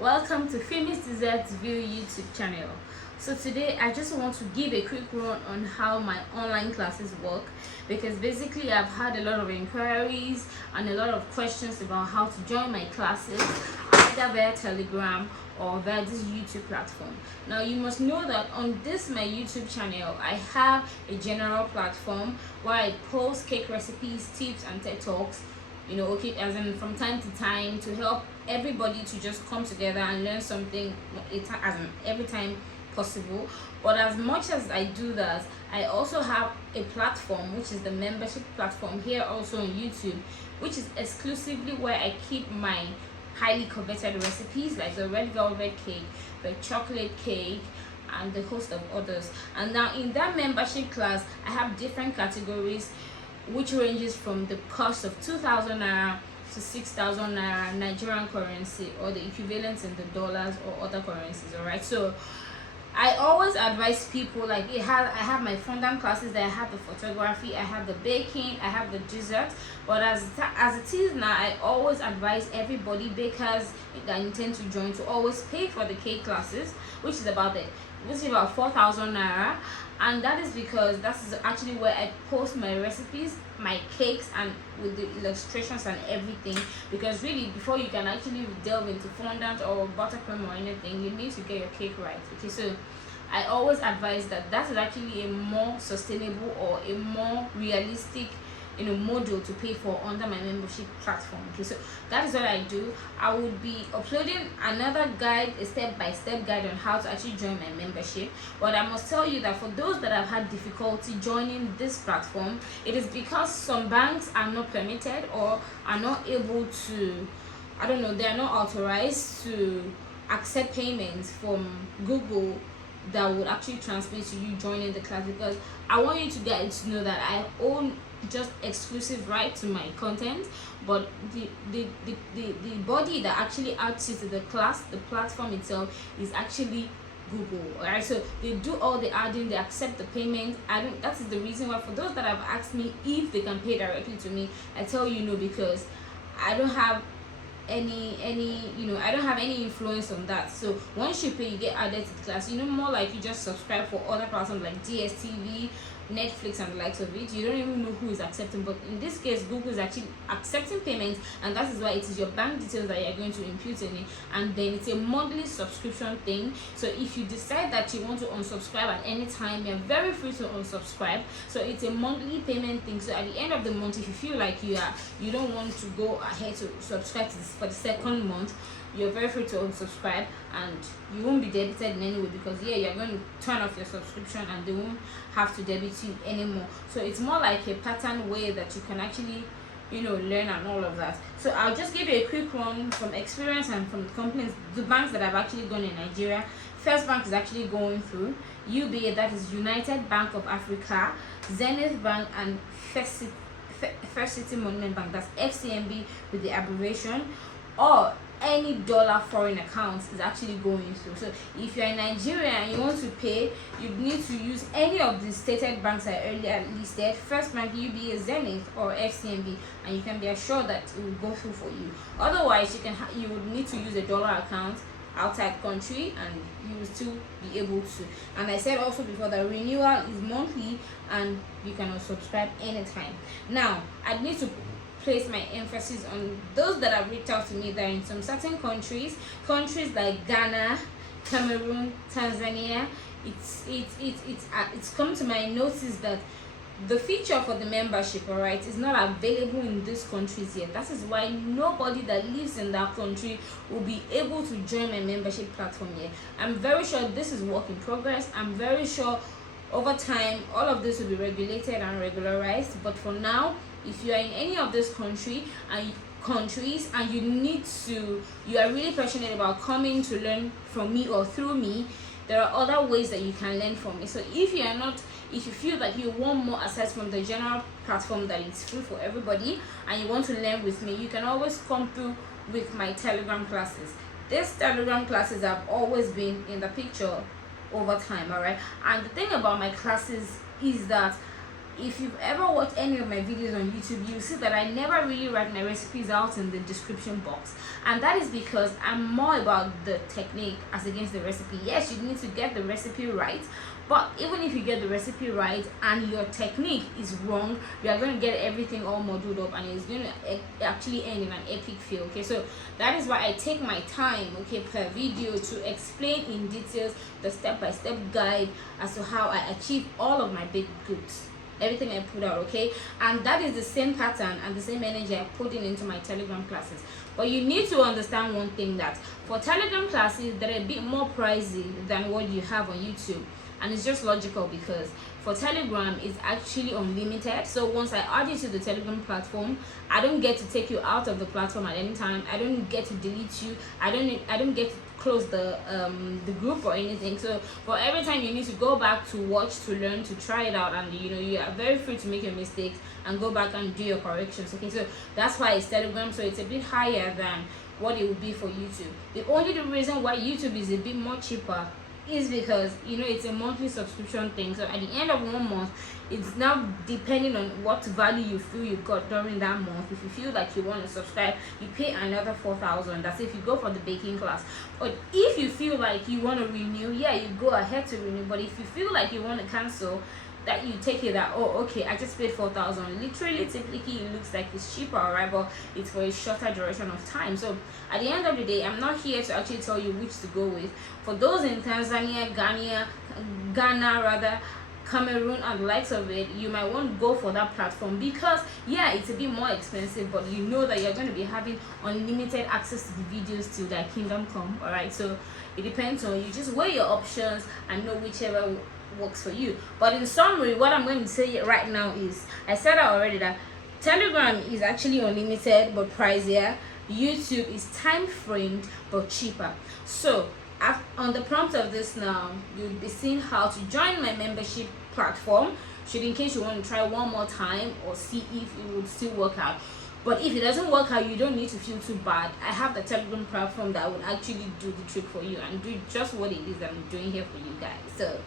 Welcome to Famous Desserts View YouTube channel. So today I just want to give a quick run on how my online classes work, because basically I've had a lot of inquiries and a lot of questions about how to join my classes either via Telegram or via this YouTube platform. Now you must know that on this my YouTube channel I have a general platform where I post cake recipes, tips and TED Talks, okay, as in from time to time, to help everybody to just come together and learn something as in every time possible. But as much as I do that, I also have a platform which is the membership platform here also on YouTube, which is exclusively where I keep my highly coveted recipes like the red velvet cake, the chocolate cake, and the host of others. And now in that membership class I have different categories which ranges from the cost of 2,000 naira to 6,000 naira Nigerian currency, or the equivalent in the dollars or other currencies. All right, so I always advise people, like I have my fondant classes that I have the photography, I have the baking, I have the dessert. But as it is now, I always advise everybody, bakers that intend to join, to always pay for the cake classes, which is about 4,000 naira. And that is because that is actually where I post my recipes, my cakes, and with the illustrations and everything. Because really, before you can actually delve into fondant or buttercream or anything, you need to get your cake right. Okay, so I always advise that is actually a more sustainable or a more realistic model to pay for under my membership platform. Okay, so that is what I do. I would be uploading another guide, a step-by-step guide on how to actually join my membership. But I must tell you that for those that have had difficulty joining this platform, it is because some banks are not permitted or are not able to, they are not authorized to accept payments from Google that would actually translate to you joining the class. Because I want you to guys to know that I own just exclusive right to my content, but the body that actually outsources the class, the platform itself, is actually Google. Alright, so they do all the adding, they accept the payment. That is the reason why, for those that have asked me if they can pay directly to me, I tell you no, because I don't have any I don't have any influence on that. So once you pay, you get added to the class. More like you just subscribe for other platforms like DSTV, Netflix, and the likes of it. You don't even know who is accepting, but in this case Google is actually accepting payments, and that is why it is your bank details that you are going to input in it, and then it's a monthly subscription thing. So if you decide that you want to unsubscribe at any time, you're very free to unsubscribe. So it's a monthly payment thing. So at the end of the month, if you feel like you don't want to go ahead to subscribe to this for the second month, you're very free to unsubscribe, and you won't be debited in any way, because you're going to turn off your subscription and they won't have to debit you anymore. So it's more like a pattern way that you can actually learn and all of that. So I'll just give you a quick one from experience and from the companies, the banks that I've actually gone in Nigeria. First Bank is actually going through UBA, that is United Bank of Africa, Zenith Bank, and First City Monument Bank, that's FCMB with the abbreviation. Or any dollar foreign account is actually going through. So if you're in Nigeria and you want to pay, you need to use any of the stated banks I earlier listed: First Bank, UBA, Zenith, or FCMB, and you can be assured that it will go through for you. Otherwise, you would need to use a dollar account outside country, and you will still be able to. And I said also before that renewal is monthly, and you can subscribe anytime. Now I need to place my emphasis on those that have reached out to me that are in some certain countries like Ghana, Cameroon, Tanzania. It's come to my notice that the feature for the membership, all right, is not available in these countries yet. That is why nobody that lives in that country will be able to join my membership platform yet. I'm very sure this is work in progress. I'm very sure over time all of this will be regulated and regularized. But for now, if you are in any of these countries and you are really passionate about coming to learn from me or through me, there are other ways that you can learn from me. So if you feel that you want more access from the general platform that is free for everybody, and you want to learn with me, you can always come through with my Telegram classes. These Telegram classes have always been in the picture over time, all right? And the thing about my classes is that if you've ever watched any of my videos on YouTube, you see that I never really write my recipes out in the description box, and that is because I'm more about the technique as against the recipe. Yes, you need to get the recipe right, but even if you get the recipe right and your technique is wrong, you are going to get everything all muddled up, and it's going to actually end in an epic fail. Okay, so that is why I take my time, okay, per video to explain in details the step-by-step guide as to how I achieve all of my baked goods, everything I put out. Okay, and that is the same pattern and the same energy I put into my Telegram classes. But you need to understand one thing, that for Telegram classes, they're a bit more pricey than what you have on YouTube. And it's just logical, because for Telegram it's actually unlimited. So once I add you to the Telegram platform, I don't get to take you out of the platform at any time. I don't get to delete you. I don't get to close the group or anything. So for every time you need to go back to watch, to learn, to try it out, and you are very free to make your mistakes and go back and do your corrections. Okay, so that's why it's Telegram, so it's a bit higher than what it would be for YouTube. The reason why YouTube is a bit more cheaper is because it's a monthly subscription thing. So at the end of 1 month, it's now depending on what value you feel you got during that month. If you feel like you want to subscribe, you pay another 4,000. That's if you go for the baking class. But if you feel like you want to renew, yeah, you go ahead to renew. But if you feel like you want to cancel, that you take it that, oh, okay, I just paid 4,000. Literally, typically it looks like it's cheaper, right? But it's for a shorter duration of time. So at the end of the day, I'm not here to actually tell you which to go with. For those in Tanzania, Ghana rather, Cameroon and the likes of it, you might want to go for that platform, because yeah, it's a bit more expensive, but you know that you're going to be having unlimited access to the videos till their kingdom come. All right, so it depends on you. Just weigh your options and know whichever works for you. But in summary, what I'm going to say right now is, I said already that Telegram is actually unlimited but pricier. YouTube is time framed but cheaper. So on the prompt of this now, you'll be seeing how to join my membership platform, should in case you want to try one more time or see if it would still work out. But if it doesn't work out, you don't need to feel too bad. I have the Telegram platform that would actually do the trick for you and do just what it is that I'm doing here for you guys. So